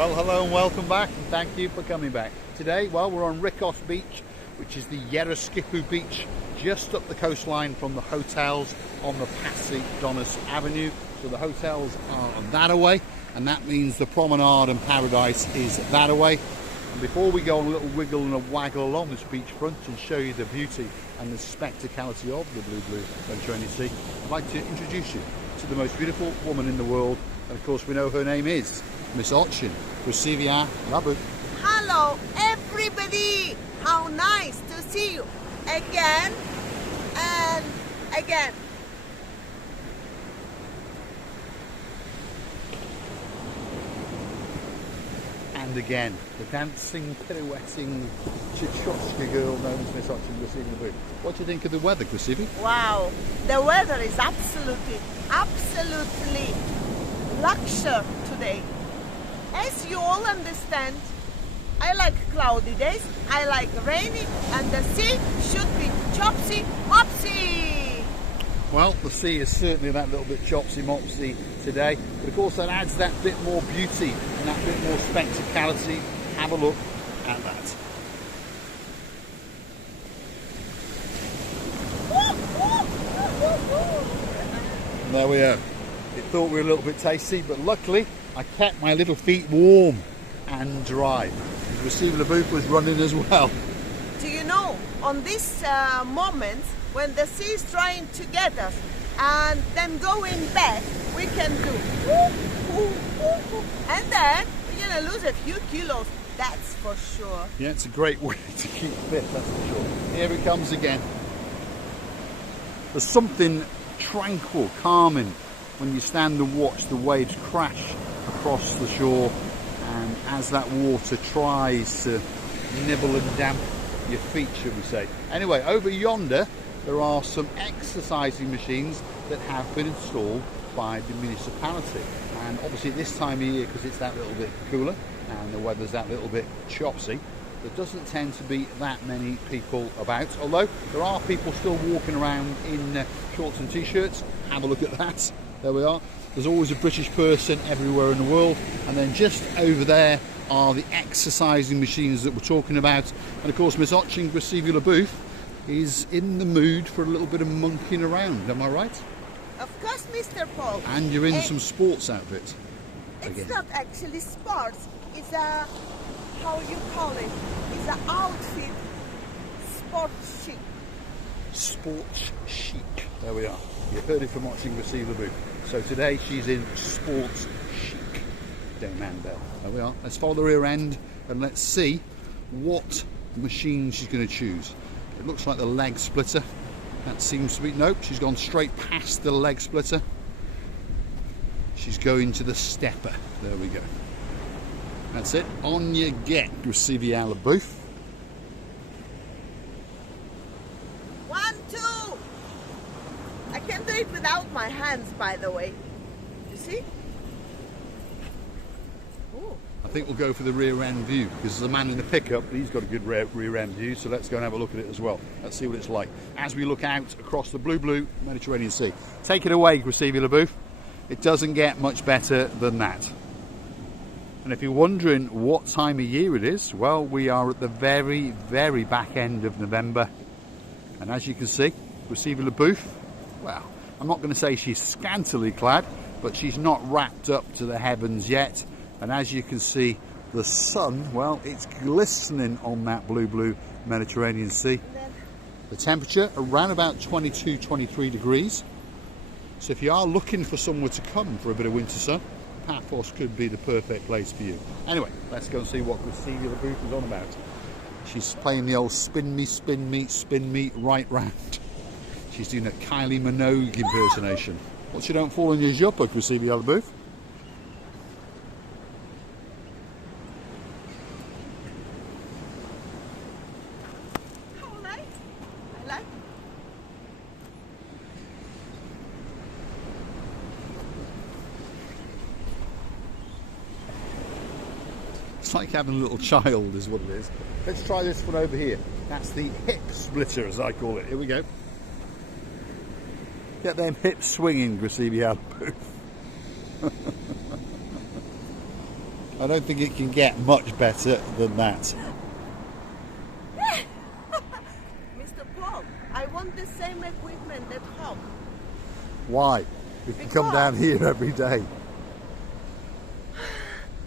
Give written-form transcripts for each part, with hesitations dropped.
Well, hello and welcome back, and thank you for coming back. Today, well, we're on Rikkos Beach, which is the Yereskipu beach, just up the coastline from the hotels on the Paphos Avenue. So the hotels are that away, and that means the promenade and paradise is that away. And before we go on a little wiggle and a waggle along this beachfront and show you the beauty and the spectacality of the blue Mediterranean Sea, I'd like to introduce you to the most beautiful woman in the world. And of course, we know her name is Miss Ochin. Recevia Labu. Hello, everybody! How nice to see you again and again. And again, the dancing, pirouetting Chichotska girl known as Miss Ochin Recevia Labu. What do you think of the weather, Recevia? Wow, the weather is absolutely luxury today. As you all understand, I like cloudy days, I like rainy, and the sea should be chopsy-mopsy. Well, the sea is certainly that little bit chopsy-mopsy today, but of course that adds that bit more beauty and that bit more spectacality. Have a look at that. And there we are. It thought we were a little bit tasty, but luckily I kept my little feet warm and dry. Receiver the booth was running as well. Do you know, on these moments when the sea is trying to get us and then going back, we can do and then we're going to lose a few kilos, that's for sure. Yeah, it's a great way to keep fit, that's for sure. Here it comes again. There's something tranquil, calming when you stand and watch the waves crash across the shore, and as that water tries to nibble and damp your feet, should we say. Anyway, over yonder there are some exercising machines that have been installed by the municipality, and obviously this time of year, because it's that little bit cooler and the weather's that little bit chopsy, there doesn't tend to be that many people about, although there are people still walking around in shorts and t-shirts. Have a look at that. There we are. There's always a British person everywhere in the world, and then just over there are the exercising machines that we're talking about. And of course, Miss Ochin Recevia Booth is in the mood for a little bit of monkeying around, am I right? Of course, Mr. Paul. And you're in some sports outfits. It's not actually sports, it's a, how you call it, it's an outfit, sports chic. Sports chic, there we are. You heard it from Ochin Recevia Booth. So today she's in sports chic. Dame Mandel. There we are. Let's follow the rear end and let's see what machine she's going to choose. It looks like the leg splitter. That seems to be, nope, she's gone straight past the leg splitter. She's going to the stepper. There we go. That's it. On you get, Recevia Booth. 1, 2. I can do it without my hands, by the way. You see? Ooh. I think we'll go for the rear end view because there's a man in the pickup, he's got a good rear end view, so let's go and have a look at it as well. Let's see what it's like as we look out across the blue Mediterranean Sea. Take it away, Recevia Booth. It doesn't get much better than that. And if you're wondering what time of year it is, well, we are at the very back end of November. And as you can see, Recevia Booth, well, I'm not going to say she's scantily clad, but she's not wrapped up to the heavens yet. And as you can see, the sun, well, it's glistening on that blue Mediterranean Sea. The temperature around about 22, 23 degrees. So if you are looking for somewhere to come for a bit of winter sun, Paphos could be the perfect place for you. Anyway, let's go and see what Recevia Booth is on about. She's playing the old spin me right round. She's doing a Kylie Minogue impersonation. What, you don't fall on your jumper, Recevia Booth? I like. It's like having a little child is what it is. Let's try this one over here. That's the hip splitter, as I call it. Here we go. Get them hips swinging, Recevia Booth. I don't think it can get much better than that. Mr. Paul, I want the same equipment at home. Why? We can come down here every day.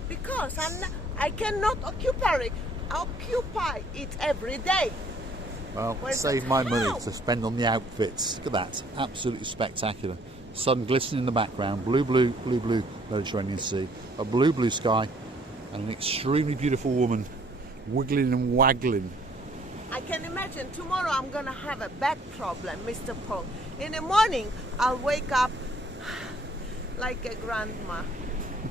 Because I cannot occupy it every day. Well, save my money to spend on the outfits. Look at that, absolutely spectacular. Sun glistening in the background, blue, blue, blue, blue Mediterranean Sea, a blue, blue sky, and an extremely beautiful woman wiggling and waggling. I can imagine tomorrow I'm going to have a back problem, Mr. Paul. In the morning, I'll wake up like a grandma.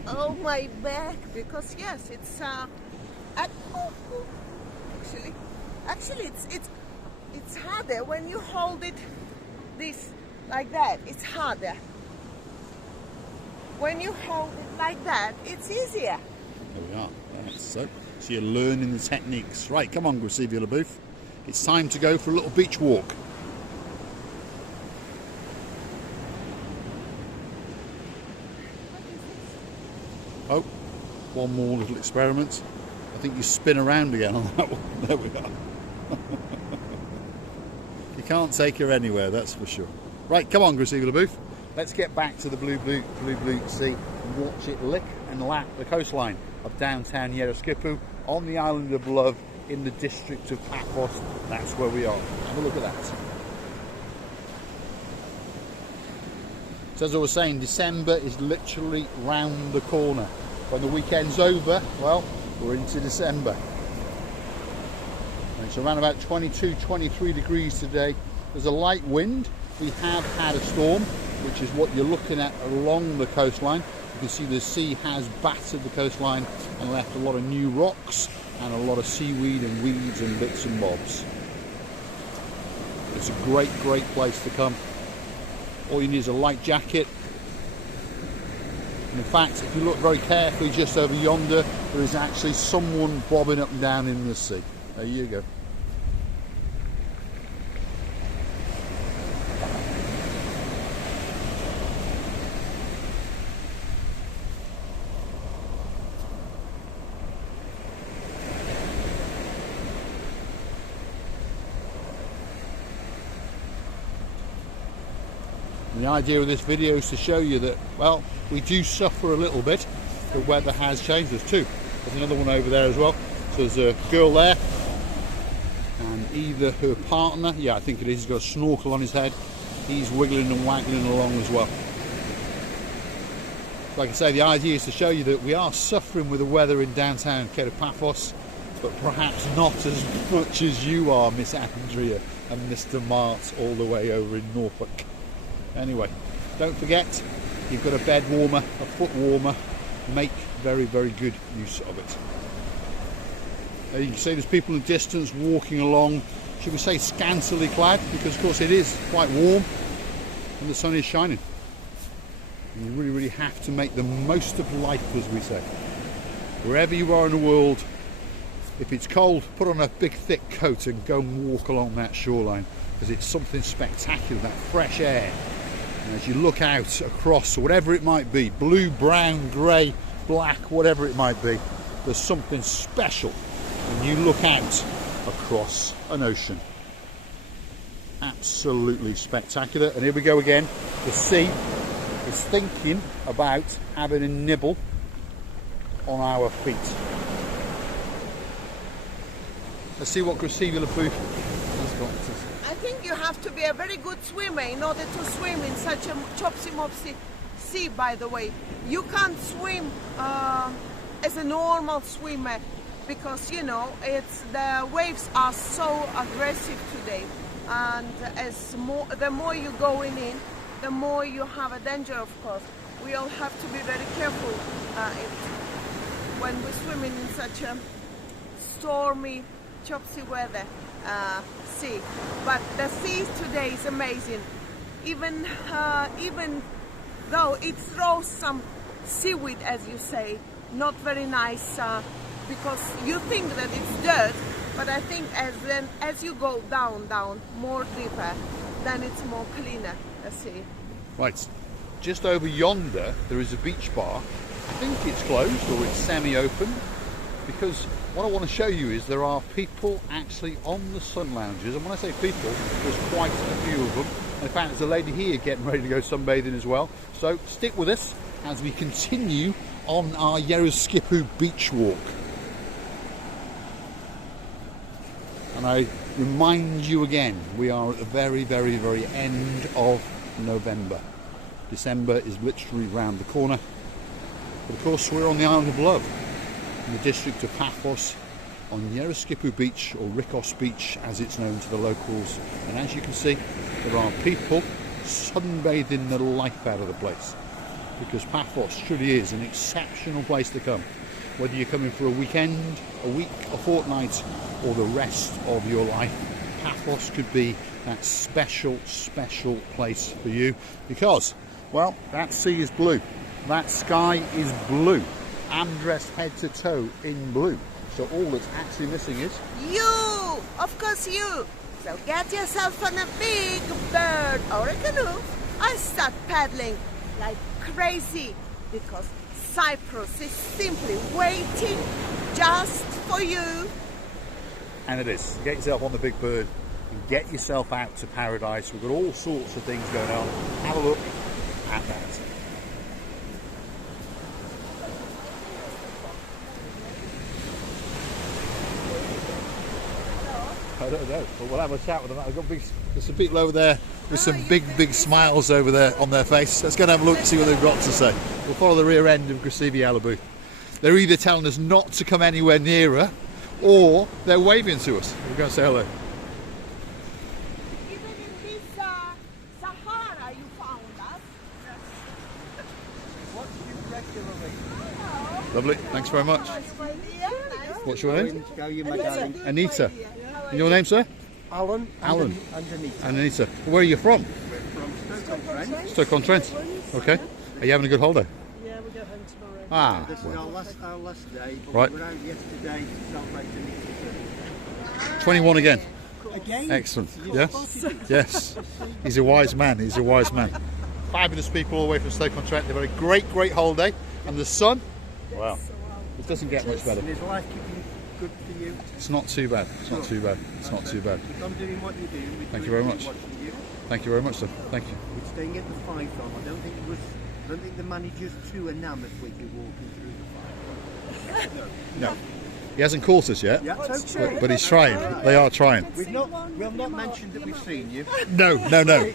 Oh, my back, because yes, it's actually it's harder when you hold it this like that. It's harder. When you hold it like that, it's easier. There we are. So you're learning the techniques. Right, come on, Grisivia LeBouf. It's time to go for a little beach walk. Oh, one more little experiment. I think you spin around again on that one. There we are. You can't take her anywhere, that's for sure. Right, come on, Grisivia LeBouf. Let's get back to the blue, blue, blue, blue sea and watch it lick and lap the coastline of downtown Yeroskipu on the island of Love in the district of Paphos. That's where we are. Have a look at that. So as I was saying, December is literally round the corner. When the weekend's over, well, we're into December. And it's around about 22, 23 degrees today. There's a light wind. We have had a storm, which is what you're looking at along the coastline. You can see the sea has battered the coastline and left a lot of new rocks and a lot of seaweed and weeds and bits and bobs. It's a great, great place to come. All you need is a light jacket. And in fact, if you look very carefully just over yonder, there is actually someone bobbing up and down in the sea. There you go. The idea of this video is to show you that, well, we do suffer a little bit. The weather has changed. There's two. There's another one over there as well. So there's a girl there, and either her partner, yeah, I think it is, he's got a snorkel on his head. He's wiggling and waggling along as well. Like I say, the idea is to show you that we are suffering with the weather in downtown Paphos, but perhaps not as much as you are, Miss Andrea and Mr. Mart, all the way over in Norfolk. Anyway, don't forget, you've got a bed warmer, a foot warmer. Make very, very good use of it. You can see there's people in the distance walking along, should we say scantily clad, because of course it is quite warm and the sun is shining. And you really, really have to make the most of life, as we say. Wherever you are in the world, if it's cold, put on a big thick coat and go and walk along that shoreline, because it's something spectacular, that fresh air. And as you look out across, whatever it might be, blue, brown, grey, black, whatever it might be, there's something special when you look out across an ocean. Absolutely spectacular. And here we go again. The sea is thinking about having a nibble on our feet. Let's see what Grisivia LeBouf has got to say. I think you have to be a very good swimmer in order to swim in such a chopsy-mopsy sea, by the way. You can't swim as a normal swimmer because, you know, the waves are so aggressive today. And the more you're going in, the more you have a danger, of course. We all have to be very careful when we're swimming in such a stormy, chopsy weather sea. But the sea today is amazing. Even though it throws some seaweed, as you say, not very nice, because you think that it's dirt, but I think as you go down more deeper, then it's more cleaner, the sea. Right, just over yonder there is a beach bar, I think it's closed or it's semi-open, because what I want to show you is there are people actually on the sun lounges, and when I say people, there's quite a few of them. In fact, there's a lady here getting ready to go sunbathing as well. So stick with us as we continue on our Yeroskipu beach walk. And I remind you again, we are at the very, very, very end of November. December is literally round the corner. But of course, we're on the island of Love, in the district of Paphos, on Yeroskipu Beach, or Rikkos Beach as it's known to the locals. And as you can see, there are people sunbathing the life out of the place, because Paphos truly is an exceptional place to come. Whether you're coming for a weekend, a week, a fortnight, or the rest of your life, Paphos could be that special, special place for you, because, well, that sea is blue, that sky is blue. I'm dressed head to toe in blue, so all that's actually missing is you, of course you. So get yourself on a big bird or a canoe and start paddling like crazy, because Cyprus is simply waiting just for you. And it is. Get yourself on the big bird and get yourself out to paradise. We've got all sorts of things going on. Have a look at that. I don't know, but we'll have a chat with them. I've got there's some people over there with some big smiles over there on their face. Let's go and have a look and see what they've got to say. We'll follow the rear end of Grasivi Alabu. They're either telling us not to come anywhere nearer, or they're waving to us. We're going to say hello. Even in this Sahara you found us. Watch you regularly. Lovely, thanks very much. What's your name? Go, you madam. Anita. And your name, sir? Alan. Alan. And Anita. And Anita. Where are you from? We're from Stoke-on-Trent. Stoke-on-Trent. Okay. Are you having a good holiday? Yeah, we go home tomorrow. Ah, This is well, our last day, but Right. we were out yesterday to celebrate Anita's 21 again. birthday. Again? Excellent. Yeah? Yes. He's a wise man. He's a wise man. Fabulous people all the way from Stoke-on-Trent. They've had a great holiday. And the sun? Wow. It doesn't get much better. And is life keeping good for you? It's not too bad. It's not too bad. It's not too bad. Keep on doing what you do. Thank you very much. Watching you. Thank you very much, sir. Thank you. We're staying at the Python. I don't think the manager's too enamoured with you walking through the Python. No. He hasn't caught us yet, Yeah, that's okay. but he's trying. They are trying. We've not mentioned that we've seen you. No. Don't.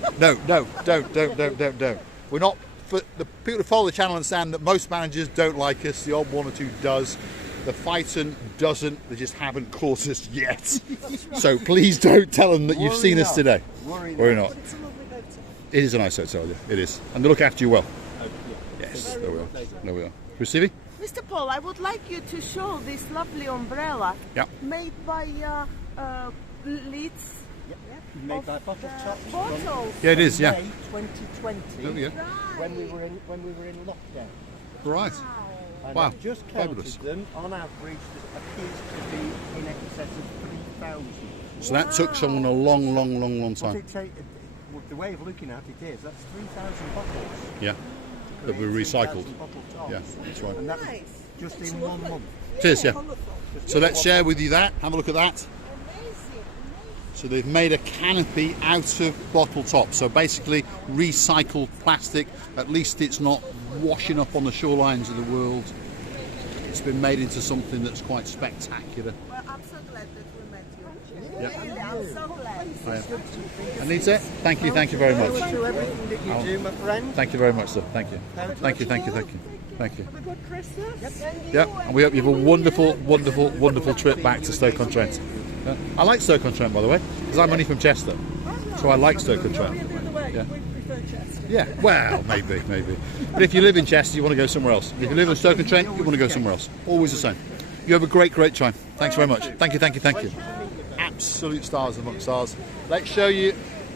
We're not. For the people who follow the channel understand that most managers don't like us. The odd one or two does. The Python doesn't. They just haven't caught us yet. So please don't tell them that you've Worry seen us not. today. Worry not. It's a lovely hotel. It is a nice hotel, yeah. It is. And they look after you well. Oh, yeah. Yes, there we are. There we are. Receiving? Mr. Paul, I would like you to show this lovely umbrella Yep. made by lids Made by bottle tops from bottles. Yeah, it is, yeah. May 2020 Oh, yeah. when we were in lockdown. Right. And Wow, I've just counted fabulous. them. On average, there appears to be in excess of 3,000. So that took someone a long What time. it take, the way of looking at it is that's 3,000 bottles. Yeah. That were Create recycled. 3,000 bottle tops. Yeah, that's right. And that was just in 1 month. Cheers, yeah. Colourful. So let's share with you that. Have a look at that. Amazing. So they've made a canopy out of bottle top. So basically recycled plastic. At least it's not washing up on the shorelines of the world. It's been made into something that's quite spectacular. Well, I'm so glad that we met you. Yeah. Really, I'm so glad. Anita, thank you very Forward much. to everything that you do, my friend. Thank you very much, sir. Thank you. Thank you. Have a good Christmas. Yeah, and we hope you have a wonderful trip back to Stoke-on-Trent. I like Stoke-on-Trent, by the way, because I'm only from Chester, so I like Stoke-on-Trent. By the way, Yeah. we prefer Chester. Yeah, well, maybe. But if you live in Chester, you want to go somewhere else. If you live in Stoke-on-Trent, you want to go somewhere else. Always the same. You have a great time. Thanks very much. Thank you. Absolute stars among stars. Let's show you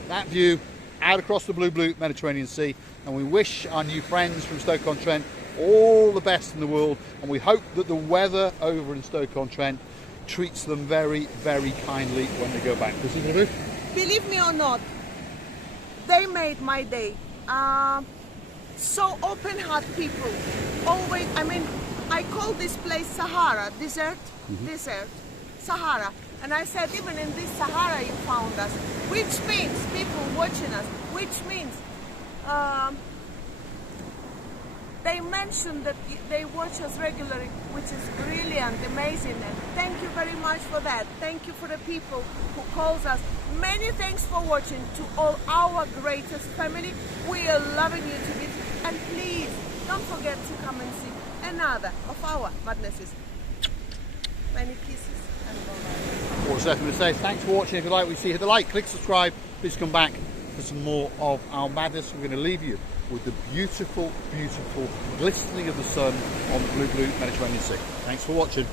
that view out across the blue Mediterranean Sea, and we wish our new friends from Stoke-on-Trent all the best in the world, and we hope that the weather over in Stoke-on-Trent treats them very kindly when they go back. This is what it is. Believe me or not, they made my day. So open-hearted people. always, I mean, I call this place Sahara, desert, desert, Sahara. And I said, even in this Sahara you found us, which means people watching us, which means they mentioned that they watch us regularly, which is brilliant, amazing, and thank you very much for that. Thank you for the people who calls us. Many thanks for watching to all our greatest family. We are loving you to bits, and please don't forget to come and see another of our madnesses. Many kisses and bye-bye. What's left to say, thanks for watching. If you like what you see, hit the like, click subscribe. Please come back for some more of our madness. We're going to leave you with the beautiful, beautiful glistening of the sun on the blue Mediterranean Sea. Thanks for watching.